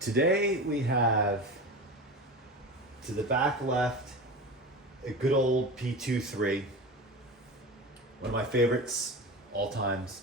Today we have, to the back left, a good old P23, one of my favorites all times.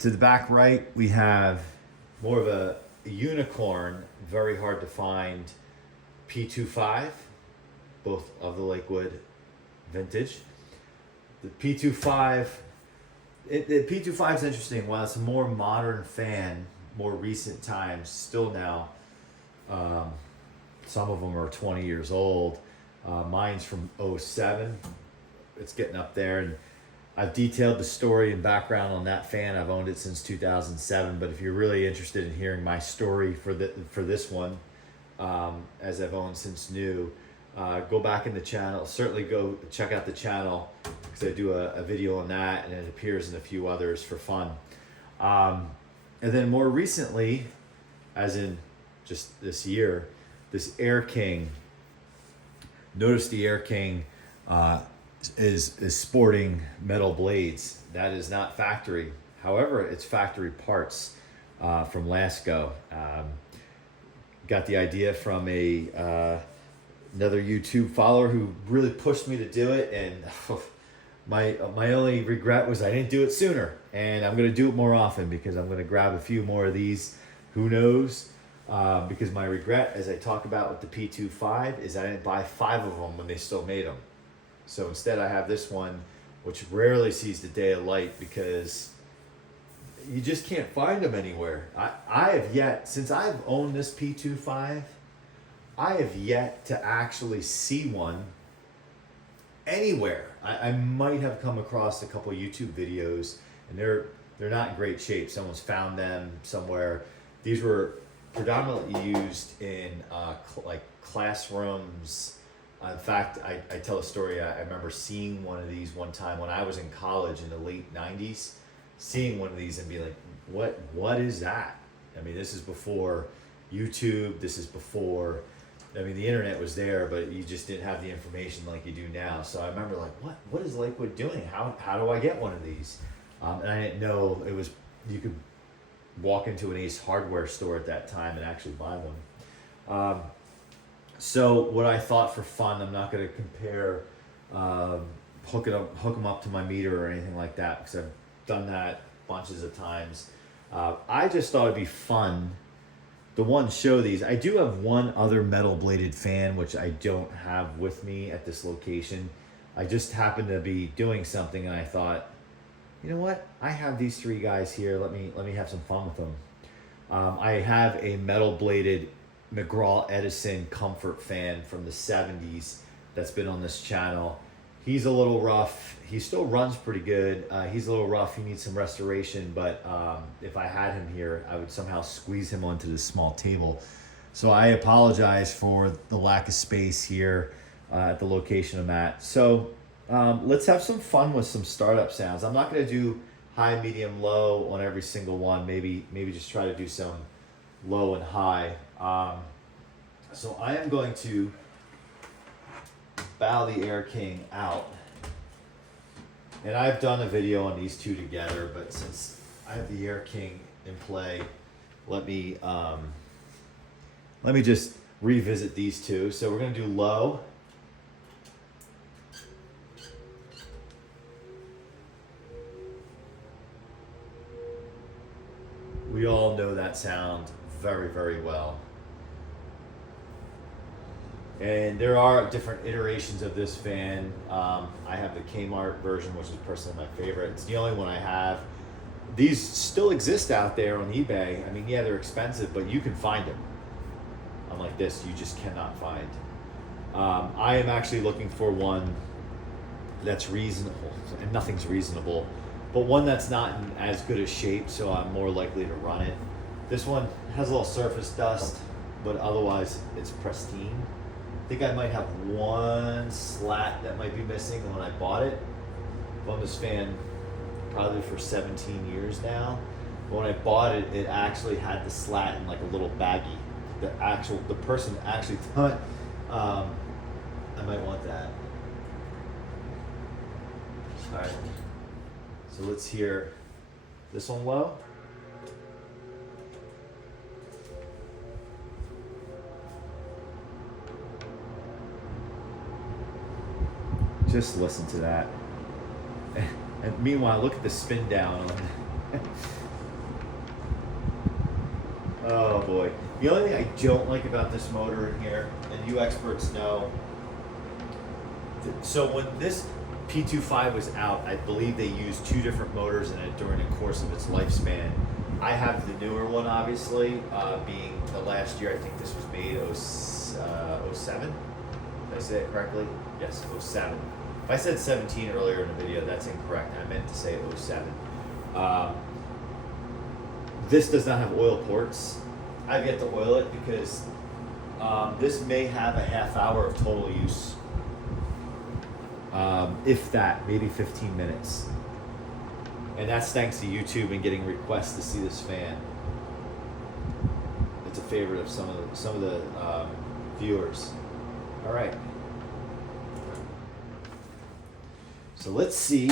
To the back right we have more of a unicorn, very hard to find, P25, both of the Lakewood vintage. The P25, the P25 is interesting. While it's a more modern fan, more recent times, still now, some of them are 20 years old. Mine's from '07. It's getting up there, and I've detailed the story and background on that fan. I've owned it since 2007, but if you're really interested in hearing my story for this one, as I've owned since new, go back in the channel. Certainly go check out the channel, because I do a video on that, and it appears in a few others for fun. And then more recently, as in just this year, this Air King. Notice the Air King is sporting metal blades. That is not factory. However, it's factory parts from Lasko. Got the idea from another YouTube follower who really pushed me to do it, and my only regret was I didn't do it sooner. And I'm gonna do it more often, because I'm gonna grab a few more of these. Who knows? Because my regret, as I talk about with the P25, is I didn't buy 5 of them when they still made them. So instead I have this one, which rarely sees the day of light, because you just can't find them anywhere. I have yet, since I've owned this P25, I have yet to actually see one anywhere. I might have come across a couple YouTube videos, and they're not in great shape. Someone's found them somewhere. These were predominantly used in like classrooms. In fact, I tell a story. I remember seeing one of these one time when I was in college in the late 90s, seeing one of these and be like, what is that? I mean, this is before YouTube. This is before, I mean, the internet was there, but you just didn't have the information like you do now. So I remember like, what is Lakewood doing? How do I get one of these? And I didn't know it was, you could walk into an Ace Hardware store at that time and actually buy one. So what I thought for fun, I'm not going to compare, hook them up to my meter or anything like that, because I've done that bunches of times. I just thought it'd be fun to show these. I do have one other metal bladed fan, which I don't have with me at this location. I just happened to be doing something, and I thought, you know what? I have these 3 guys here. Let me have some fun with them. I have a metal bladed McGraw Edison comfort fan from the 70s that's been on this channel. He's a little rough. He still runs pretty good. He's a little rough. He needs some restoration, but if I had him here, I would somehow squeeze him onto this small table. So I apologize for the lack of space here at the location I'm at. So let's have some fun with some startup sounds. I'm not going to do high, medium, low on every single one. Maybe just try to do some low and high. So I am going to bow the Air King out. And I've done a video on these 2 together, but since I have the Air King in play, let me just revisit these 2. So we're going to do low. We all know that sound very, very well. And there are different iterations of this fan. I have the Kmart version, which is personally my favorite. It's the only one I have. These still exist out there on eBay. I mean, yeah, they're expensive, but you can find them. Unlike this, you just cannot find. I am actually looking for one that's reasonable, and nothing's reasonable, but one that's not in as good a shape, so I'm more likely to run it. This one has a little surface dust, but otherwise it's pristine. I think I might have one slat that might be missing when I bought it. I've owned this fan probably for 17 years now. But when I bought it, it actually had the slat in like a little baggie. The person actually thought I might want that. All right. So let's hear this one low. Just listen to that. And meanwhile, look at the spin down on oh boy. The only thing I don't like about this motor in here, and you experts know, so when this P25 was out, I believe they used 2 different motors in it during the course of its lifespan. I have the newer one, obviously, being the last year. I think this was made 07. Did I say it correctly? Yes, 07. If I said 17 earlier in the video, that's incorrect. I meant to say 07. This does not have oil ports. I've yet to oil it because this may have a half hour of total use. If that, maybe 15 minutes. And that's thanks to YouTube and getting requests to see this fan. It's a favorite of some of the viewers. All right. So let's see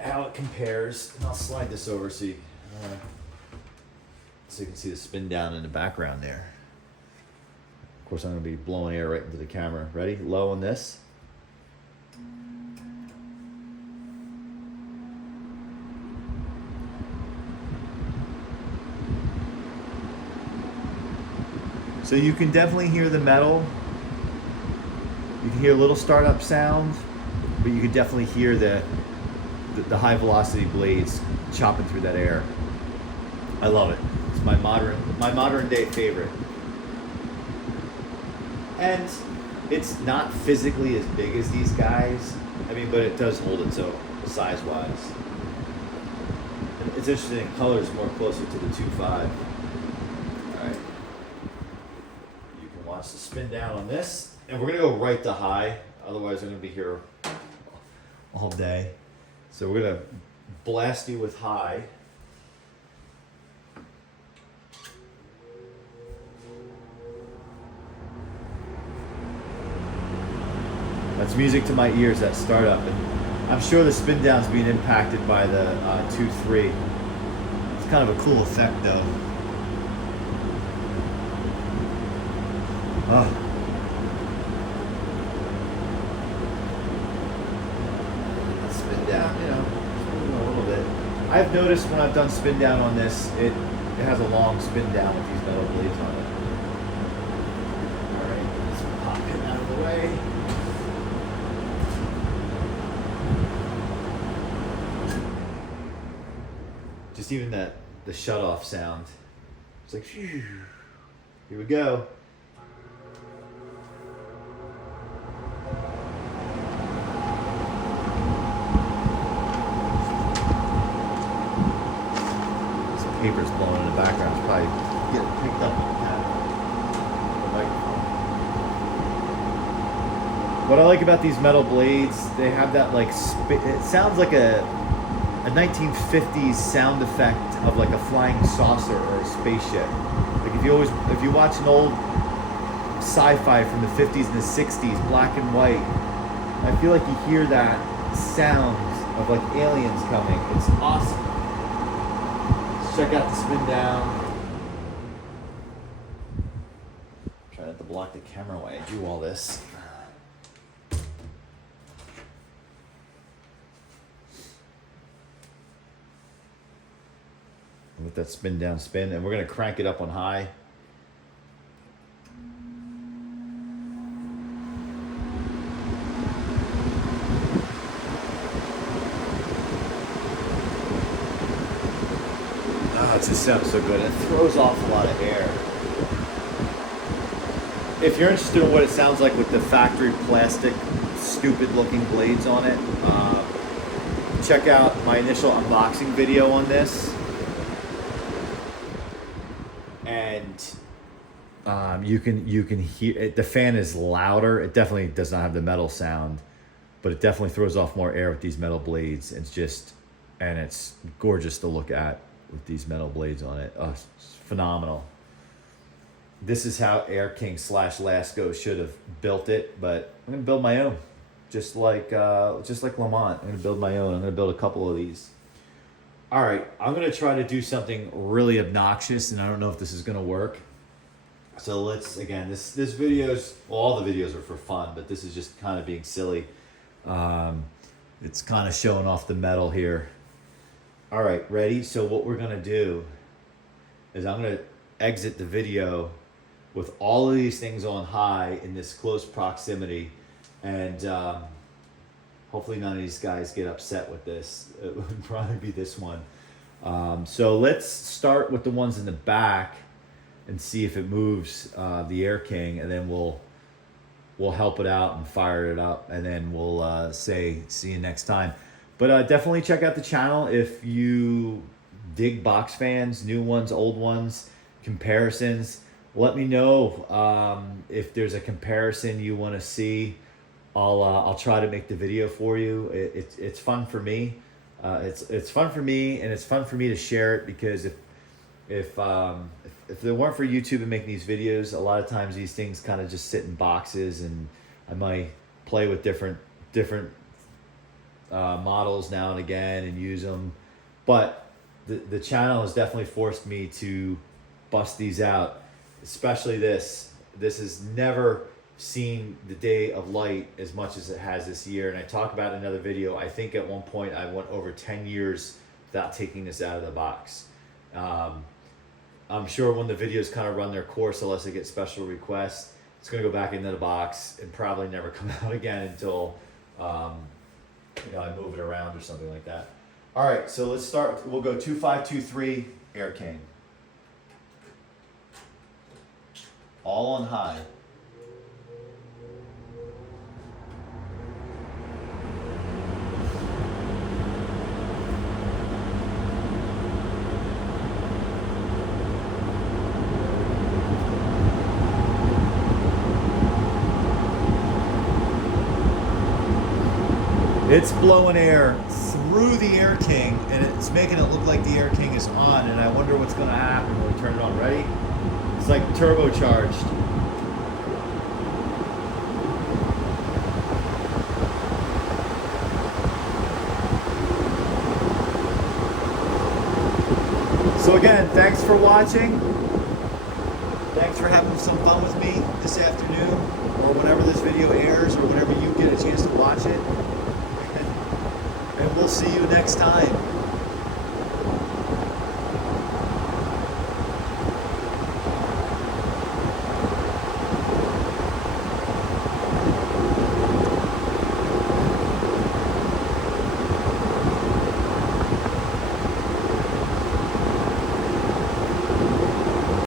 how it compares. And I'll slide this over so you can see the spin down in the background there. Of course, I'm going to be blowing air right into the camera. Ready? Low on this. So you can definitely hear the metal. You can hear a little startup sound, but you can definitely hear the high velocity blades chopping through that air. I love it. It's my modern day favorite. And it's not physically as big as these guys. I mean, but it does hold its own size wise. It's interesting, color is more closer to the 2.5. Watch the spin down on this, and we're gonna go right to high, otherwise I'm gonna be here all day. So we're gonna blast you with high. That's music to my ears, that startup, and I'm sure the spin down's being impacted by the 2.3. It's kind of a cool effect though. Oh. Spin down, you know, a little bit. I've noticed when I've done spin down on this, it has a long spin down with these metal blades on it. All right, let's pop it out of the way. Just even the shut off sound. It's like, phew. Here we go. Papers blowing in the background. It's probably getting picked up on the microphone. What I like about these metal blades, they have that like it sounds like a 1950s sound effect of like a flying saucer or a spaceship. Like if you watch an old sci-fi from the 50s and the 60s, black and white, I feel like you hear that sound of like aliens coming. It's awesome. Check out the spin down. Try not to block the camera while I do all this. With that spin down spin, and we're gonna crank it up on high. It just sounds so good. It throws off a lot of air. If you're interested in what it sounds like with the factory plastic, stupid looking blades on it, check out my initial unboxing video on this. And you can hear it. The fan is louder. It definitely does not have the metal sound, but it definitely throws off more air with these metal blades. It's gorgeous to look at with these metal blades on it. Oh, it's phenomenal. This is how Air Kings / Lasko should have built it, but I'm gonna build my own, just like Lamont. I'm gonna build my own. I'm gonna build a couple of these. All right, I'm gonna try to do something really obnoxious, and I don't know if this is gonna work. So let's, again, this video's, well, all the videos are for fun, but this is just kind of being silly. It's kind of showing off the metal here. All right, ready? So what we're gonna do is I'm gonna exit the video with all of these things on high in this close proximity, and hopefully none of these guys get upset with this. It would probably be this one. So let's start with the ones in the back and see if it moves the Air King, and then we'll help it out and fire it up, and then we'll say see you next time. But definitely check out the channel if you dig box fans, new ones, old ones, comparisons. Let me know if there's a comparison you want to see. I'll try to make the video for you. It's fun for me. It's fun for me, and it's fun for me to share it, because if it weren't for YouTube and making these videos, a lot of times these things kind of just sit in boxes, and I might play with different models now and again and use them. But the channel has definitely forced me to bust these out, especially this. This has never seen the day of light as much as it has this year, and I talk about it in another video. I think at one point I went over 10 years without taking this out of the box. I'm sure when the videos kind of run their course, unless I get special requests, it's going to go back into the box and probably never come out again until I move it around or something like that. All right, so let's start. We'll go 2523 Air King. All on high. It's blowing air through the Air King, and it's making it look like the Air King is on, and I wonder what's going to happen when we turn it on. Ready? It's like turbocharged. So again, thanks for watching. Thanks for having some fun with me this afternoon, or whenever this video airs, or whenever you get a chance to watch it. And we'll see you next time.